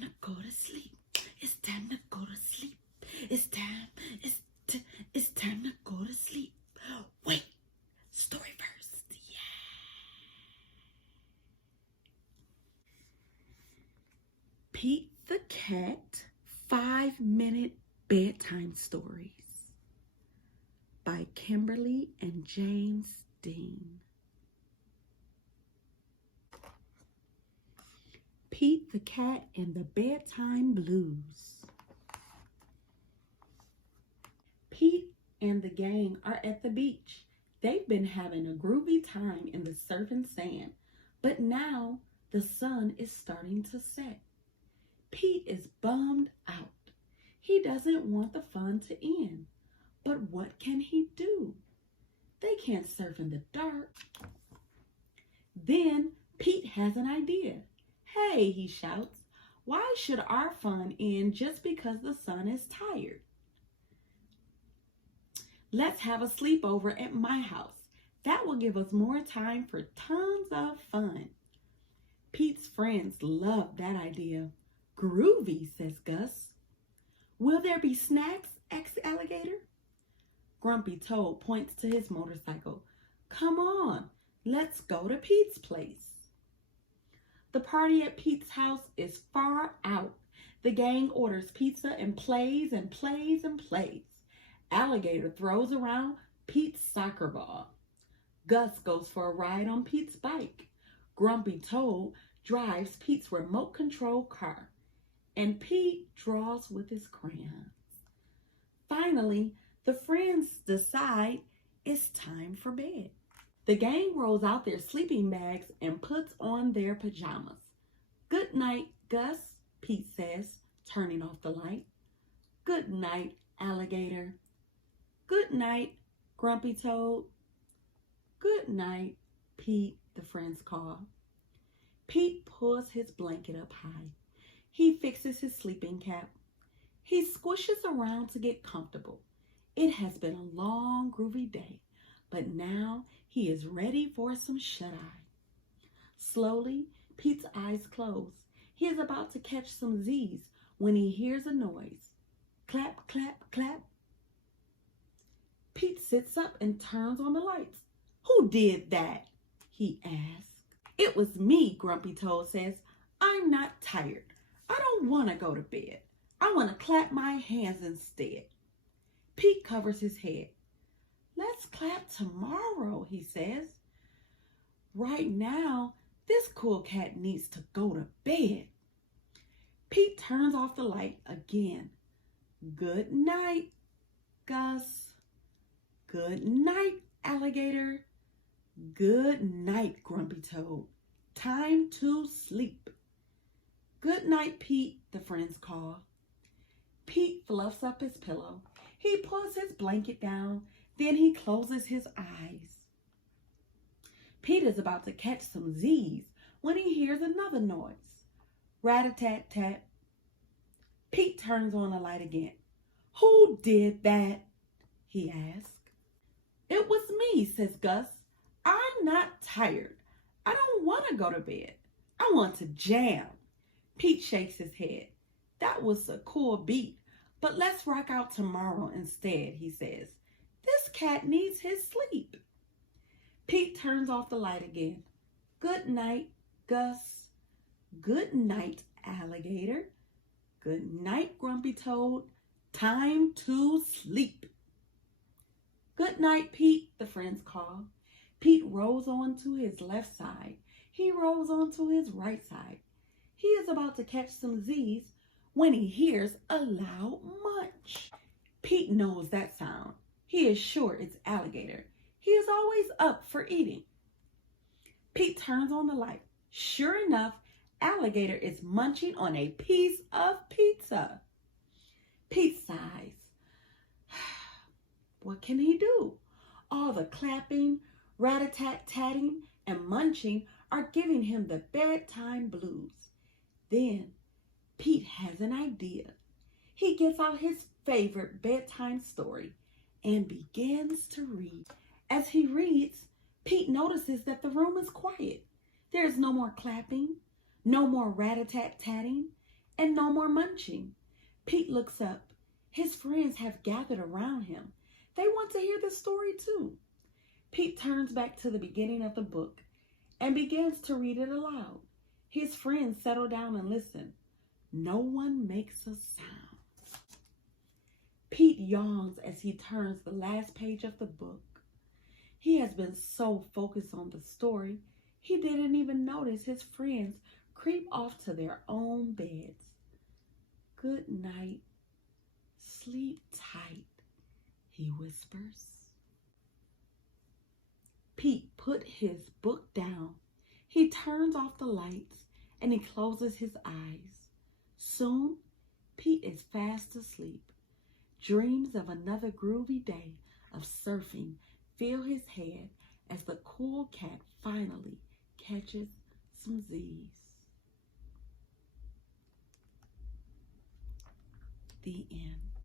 time to go to sleep. It's time to go to sleep. It's time to go to sleep. Wait, story first. Yeah. Pete the Cat 5-minute bedtime stories by Kimberly and James Dean. Pete the Cat and the Bedtime Blues. Pete and the gang are at the beach. They've been having a groovy time in the surf and sand, but now the sun is starting to set. Pete is bummed out. He doesn't want the fun to end, but what can he do? They can't surf in the dark. Then Pete has an idea. Hey, he shouts, why should our fun end just because the sun is tired? Let's have a sleepover at my house. That will give us more time for tons of fun. Pete's friends love that idea. Groovy, says Gus. Will there be snacks? Asks Alligator. Grumpy Toad points to his motorcycle. Come on, let's go to Pete's place. The party at Pete's house is far out. The gang orders pizza and plays and plays and plays. Alligator throws around Pete's soccer ball. Gus goes for a ride on Pete's bike. Grumpy Toad drives Pete's remote control car. And Pete draws with his crayons. Finally, the friends decide it's time for bed. The gang rolls out their sleeping bags and puts on their pajamas. Good night, Gus, Pete says, turning off the light. Good night, Alligator. Good night, Grumpy Toad. Good night, Pete, the friends call. Pete pulls his blanket up high. He fixes his sleeping cap. He squishes around to get comfortable. It has been a long, groovy day, but now he is ready for some shut-eye. Slowly, Pete's eyes close. He is about to catch some Z's when he hears a noise. Clap, clap, clap. Pete sits up and turns on the lights. Who did that? He asks. It was me, Grumpy Toad says. I'm not tired. I don't want to go to bed. I want to clap my hands instead. Pete covers his head. Let's clap tomorrow, he says. Right now, this cool cat needs to go to bed. Pete turns off the light again. Good night, Gus. Good night, Alligator. Good night, Grumpy Toad. Time to sleep. Good night, Pete, the friends call. Pete fluffs up his pillow. He pulls his blanket down. Then he closes his eyes. Pete is about to catch some Z's when he hears another noise. Rat-a-tat-tat. Pete turns on the light again. Who did that? He asks. It was me, says Gus. I'm not tired. I don't want to go to bed. I want to jam. Pete shakes his head. That was a cool beat, but let's rock out tomorrow instead, he says. This cat needs his sleep. Pete turns off the light again. Good night, Gus. Good night, Alligator. Good night, Grumpy Toad. Time to sleep. Good night, Pete, the friends call. Pete rolls onto his left side. He rolls onto his right side. He is about to catch some Z's when he hears a loud munch. Pete knows that sound. He is sure it's Alligator. He is always up for eating. Pete turns on the light. Sure enough, Alligator is munching on a piece of pizza. Pete sighs. What can he do? All the clapping, rat-a-tat-tatting, and munching are giving him the bedtime blues. Then Pete has an idea. He gets out his favorite bedtime story and begins to read. As he reads, Pete notices that the room is quiet. There is no more clapping, no more rat-a-tat-tatting, and no more munching. Pete looks up. His friends have gathered around him. They want to hear the story too. Pete turns back to the beginning of the book and begins to read it aloud. His friends settle down and listen. No one makes a sound. Pete yawns as he turns the last page of the book. He has been so focused on the story, he didn't even notice his friends creep off to their own beds. Good night. Sleep tight, he whispers. Pete put his book down. He turns off the lights and he closes his eyes. Soon, Pete is fast asleep. Dreams of another groovy day of surfing fill his head as the cool cat finally catches some Z's. The end.